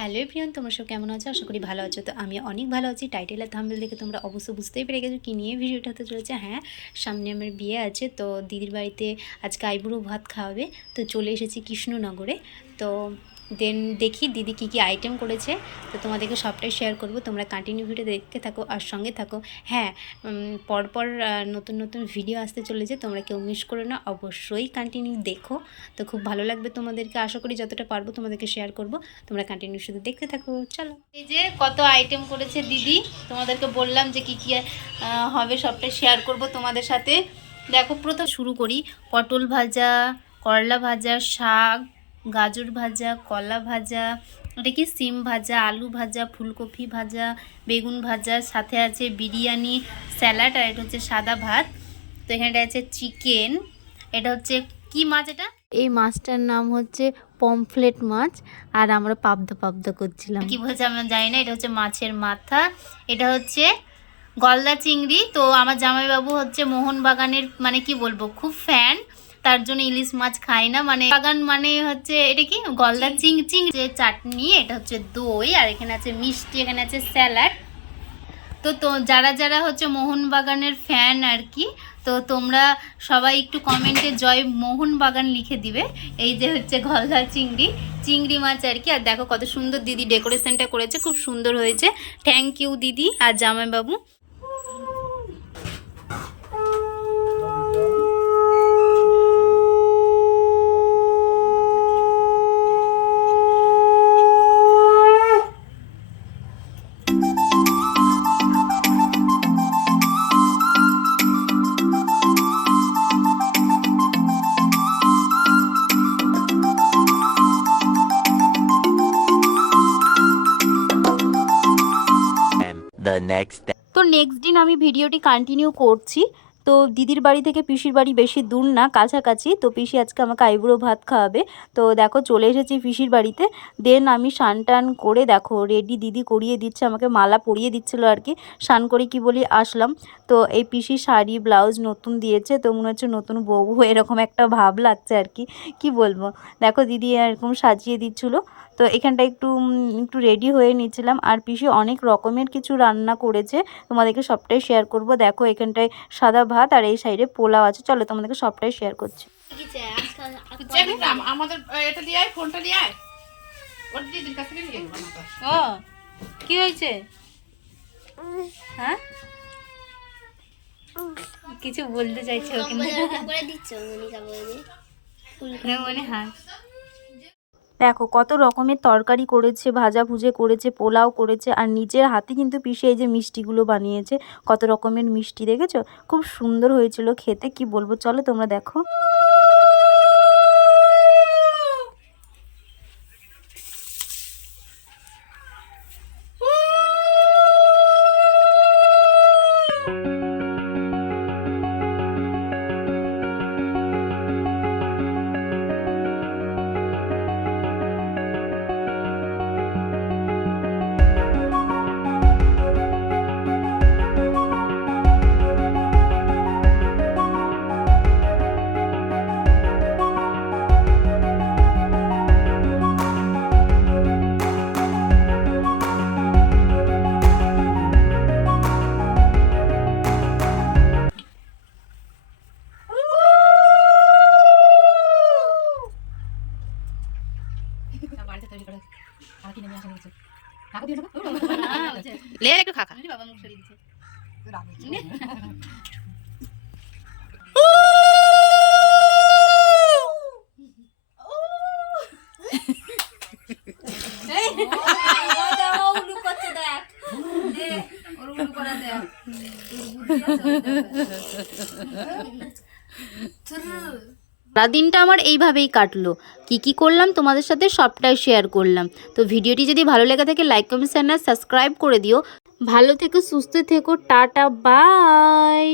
Hello everyone, তোমরা সব কেমন আছো? আশা করি ভালো আছো। তো আমি অনেক ভালো আছি। টাইটেল আর থাম্বনেল দেখে তোমরা অবশ্য বুঝতেই পেরে গেছো কী নিয়ে ভিডিওটা হতে চলেছে। হ্যাঁ, সামনে আমার বিয়ে আছে, তো দিদির বাড়িতে আজকে আইবুড়ো ভাত খাওয়াবে। তো চলে এসেছি কৃষ্ণনগরে। তো দেন দেখি দিদি কী কী আইটেম করেছে, তো তোমাদেরকে সবটাই শেয়ার করব। তোমরা কন্টিনিউ ভিডিও দেখতে থাকো আর সঙ্গে থাকো। হ্যাঁ, পরপর নতুন নতুন ভিডিও আসতে চলেছে, তোমরা কেউ মিস করো না, অবশ্যই কন্টিনিউ দেখো। তো খুব ভালো লাগবে তোমাদেরকে, আশা করি যতটা পারবো তোমাদেরকে শেয়ার করব। তোমরা কন্টিনিউ শুধু দেখতে থাকো। চলো, এই যে কত আইটেম করেছে দিদি, তোমাদেরকে বললাম যে কী কী হবে সবটাই শেয়ার করব তোমাদের সাথে। দেখো, প্রথম শুরু করি। পটল ভাজা, করলা ভাজা, শাক, গাজর ভাজা, কলা ভাজা, এটা কি সিম ভাজা, আলু ভাজা, ফুলকপি ভাজা, বেগুন ভাজা, সাথে আছে বিরিয়ানি, স্যালাড, আর এটা হচ্ছে সাদা ভাত। তো এখানটা আছে চিকেন। এটা হচ্ছে কি মাছ? এটা এই মাছটার নাম হচ্ছে পমফ্লেট মাছ, আর আমরা পাবদা পাবদা করছিলাম, কি বলছে আমি জানি না। এটা হচ্ছে মাছের মাথা। এটা হচ্ছে গলদা চিংড়ি। তো আমার জামাইবাবু হচ্ছে মোহনবাগানের, মানে কি বলবো, খুব ফ্যান, তার জন্য ইলিশ মাছ খাই না। মানে বাগান মানে হচ্ছে এটা কি গলদা চিংড়ি চাটনি, এটা হচ্ছে দই, আর এখানে আছে মিষ্টি, এখানে আছে স্যালাড। তো যারা যারা হচ্ছে মোহনবাগানের ফ্যান আর কি, তো তোমরা সবাই একটু কমেন্টে জয় মোহনবাগান লিখে দিবে। এই যে হচ্ছে গলদা চিংড়ি মাছ আর কি। আর দেখো কত সুন্দর দিদি ডেকোরেশনটা করেছে, খুব সুন্দর হয়েছে। থ্যাংক ইউ দিদি আর জামাইবাবু। তো নেক্সট দিন আমি ভিডিওটি কন্টিনিউ করছি। তো দিদির বাড়ি থেকে পিসির বাড়ি বেশি দূর না, কাছাকাছি। তো পিসি আজকে আমাকে আইবুড়ো ভাত খাওয়াবে। তো দেখো চলে এসেছি পিসির বাড়িতে। দেন আমি স্নান টান করে দেখো রেডি দিদি করিয়ে দিচ্ছে, আমাকে মালা পরিয়ে দিচ্ছিলো আর কি। স্নান করে কি বলি আসলাম। তো এই পিসি শাড়ি ব্লাউজ নতুন দিয়েছে, তো মনে হচ্ছে নতুন বউ, এরকম একটা ভাব লাগছে আর কি। কি বলবো, দেখো দিদি এরকম সাজিয়ে দিচ্ছিলো। তো এখানটা একটু একটু রেডি হয়ে নিচ্ছিলাম। আর পিসি অনেক রকমের কিছু রান্না করেছে, তোমাদেরকে সবটাই শেয়ার করব। দেখো এখানটায় সাদা ভাত, আর এই সাইডে পোলাও আছে। চলো তোমাদেরকে সবটাই শেয়ার করছি। আমাদের এটা দিয়ে আয়, ফোনটা দিয়ে আয়, ওর দিদির কাছ থেকে নিয়ে নেবো। ও কি হয়েছে? হ্যাঁ, কিছু বলতে চাইছে ওখানে। হ্যাঁ, দেখো কত রকমের তরকারি করেছে, ভাজা ভুজে করেছে, পোলাও করেছে, আর নিজের হাতে কিন্তু পিষে এই যে মিষ্টিগুলো বানিয়েছে। কত রকমের মিষ্টি দেখেছো, খুব সুন্দর হয়েছিল খেতে, কি বলবো। চলো তোমরা দেখো। লে একটু খা খা। বাবা মুখ সরিয়ে দিচ্ছে। সারাদিনটা আমার এইভাবেই কাটলো। কি করলাম তোমাদের সাথে সবটাই শেয়ার করলাম। তো ভিডিওটি যদি ভালো লেগে থাকে লাইক কমেন্ট চ্যানেল সাবস্ক্রাইব করে দিও। ভালো থেকো, সুস্থ থেকো, টাটা, বাই।